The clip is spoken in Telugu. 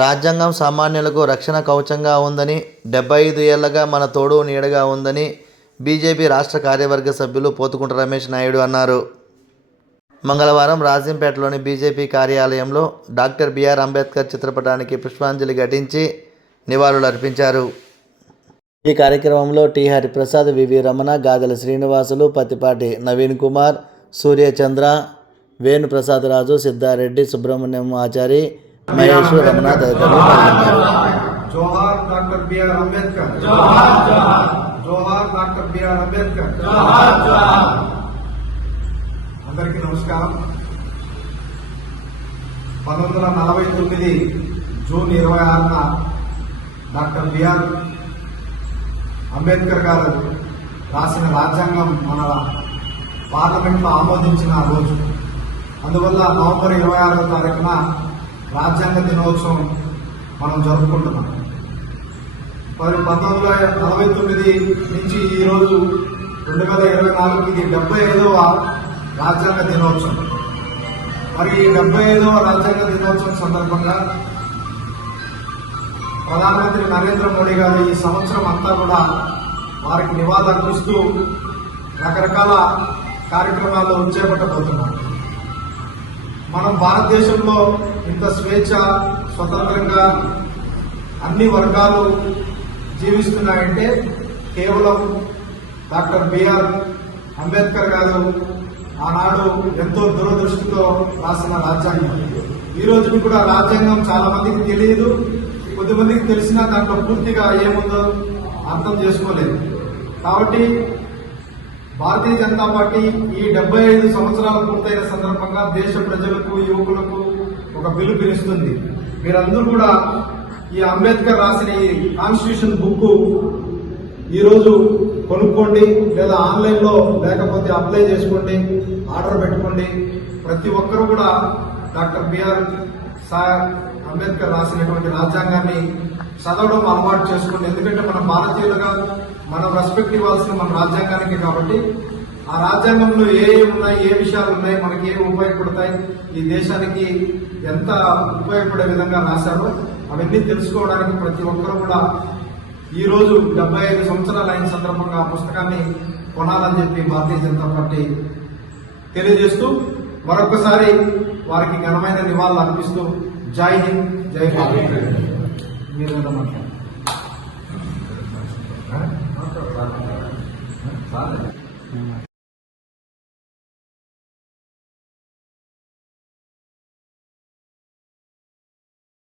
రాజ్యాంగం సామాన్యులకు రక్షణ కవచంగా ఉందని, 75 ఏళ్లుగా మన తోడు నీడగా ఉందని బీజేపీ రాష్ట్ర కార్యవర్గ సభ్యులు పోతుకుంట రమేష్ నాయుడు అన్నారు. మంగళవారం రాజంపేటలోని బీజేపీ కార్యాలయంలో డాక్టర్ బిఆర్ అంబేద్కర్ చిత్రపటానికి పుష్పాంజలి ఘటించి నివాళులర్పించారు. ఈ కార్యక్రమంలో టి హరిప్రసాద్, వివి రమణ, గాదెల శ్రీనివాసులు, పత్తిపాటి నవీన్ కుమార్, సూర్యచంద్ర, వేణుప్రసాదరాజు, సిద్ధారెడ్డి, సుబ్రహ్మణ్యం ఆచారి, మహేష్, రమణ తదితరులు పాల్గొన్నారు. జోహార్ డాక్టర్ బిఆర్ అంబేద్కర్, జోహార్ జోహార్, జోహార్ డాక్టర్ బిఆర్ అంబేద్కర్, జోహార్ జోహార్. అందరికీ నమస్కారం. 1949 జూన్ 26న డాక్టర్ బిఆర్ అంబేద్కర్ గారు రాసిన రాజ్యాంగం మన పార్లమెంట్లో ఆమోదించిన రోజు. అందువల్ల నవంబర్ 26వ తారీఖున రాజ్యాంగ దినోత్సవం మనం జరుపుకుంటున్నాం. మరి 1949 నుంచి ఈరోజు 2024 ఇది 75వ రాజ్యాంగ దినోత్సవం. మరి ఈ 75వ రాజ్యాంగ దినోత్సవం సందర్భంగా ప్రధానమంత్రి నరేంద్ర మోడీ గారు ఈ సంవత్సరం అంతా కూడా వారికి నివాళులర్పిస్తూ రకరకాల కార్యక్రమాలు చేపట్టబోతున్నారు. మనం భారతదేశంలో ఇంత స్వేచ్ఛ, స్వతంత్రంగా అన్ని వర్గాలు జీవిస్తున్నాయంటే కేవలం డాక్టర్ బిఆర్ అంబేద్కర్ గారు ఆనాడు ఎంతో దూరదృష్టితో రాసిన రాజ్యాంగం. ఈ రోజు కూడా రాజ్యాంగం చాలా మందికి తెలియదు, కొద్దిమందికి తెలిసినా దాంట్లో పూర్తిగా ఏముందో అర్థం చేసుకోలేదు. కాబట్టి భారతీయ జనతా పార్టీ ఈ 75 సంవత్సరాలు పూర్తయిన సందర్భంగా దేశ ప్రజలకు, యువకులకు ఒక పిలుపునిస్తుంది. మీరందరూ కూడా ఈ అంబేద్కర్ రాసిన ఈ కాన్స్టిట్యూషన్ బుక్ ఈరోజు కొనుక్కోండి, లేదా ఆన్లైన్లో లేకపోతే అప్లై చేసుకోండి, ఆర్డర్ పెట్టుకోండి. ప్రతి ఒక్కరూ కూడా డాక్టర్ బిఆర్ అంబేద్కర్ రాసినటువంటి రాజ్యాంగాన్ని చదవడం అలవాటు చేసుకోండి. ఎందుకంటే మన భారతీయులుగా మనం రెస్పెక్ట్ ఇవ్వాల్సిన మన రాజ్యాంగానికి. కాబట్టి ఆ రాజ్యాంగంలో ఏ ఉన్నాయి, ఏ విషయాలు ఉన్నాయి, మనకి ఏ ఉపయోగపడతాయి, ఈ దేశానికి ఎంత ఉపయోగపడే విధంగా రాశారో అవన్నీ తెలుసుకోవడానికి ప్రతి ఒక్కరూ కూడా ఈ రోజు 75 సంవత్సరాలు అయిన సందర్భంగా ఆ పుస్తకాన్ని కొనాలని చెప్పి భారతీయ జనతా పార్టీ తెలియజేస్తూ మరొకసారి వారికి ఘనమైన నివాళులు అర్పిస్తూ జై హింద్, జై భారత్. మీరు మాట్లాడారు.